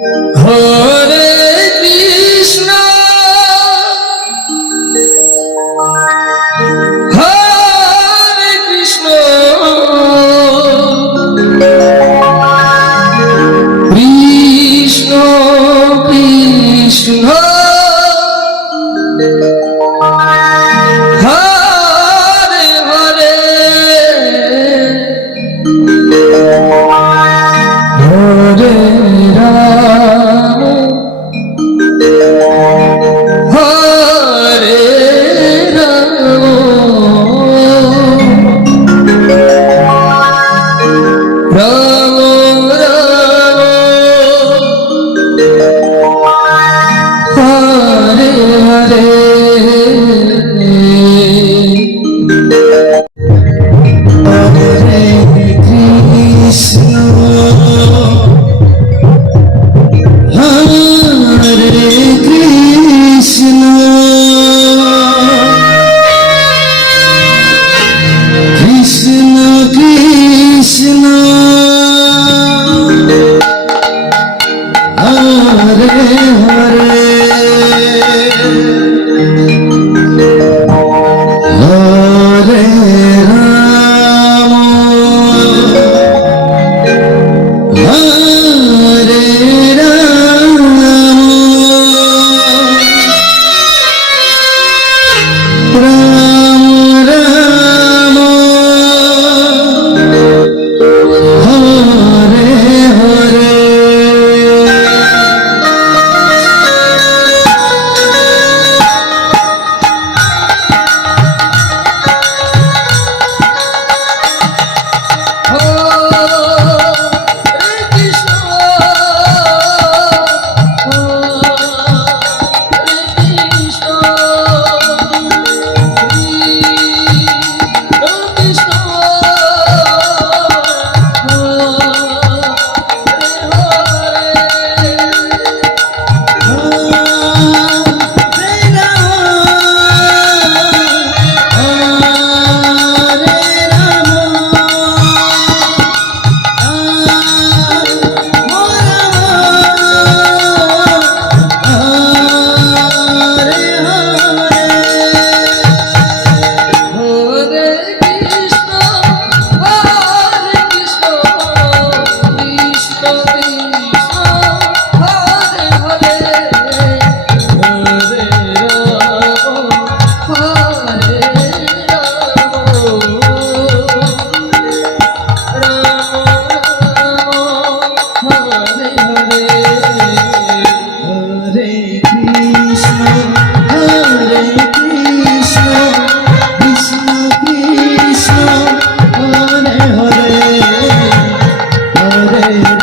Oh. Ooh. yeah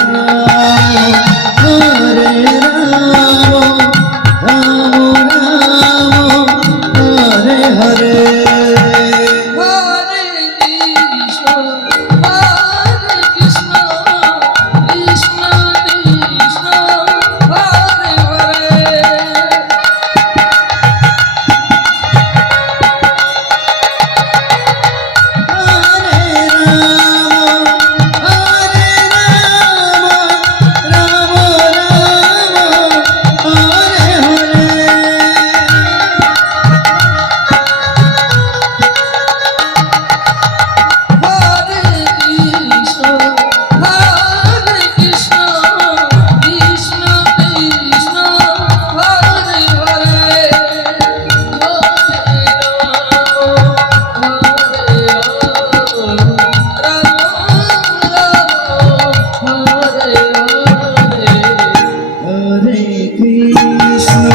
Krishna.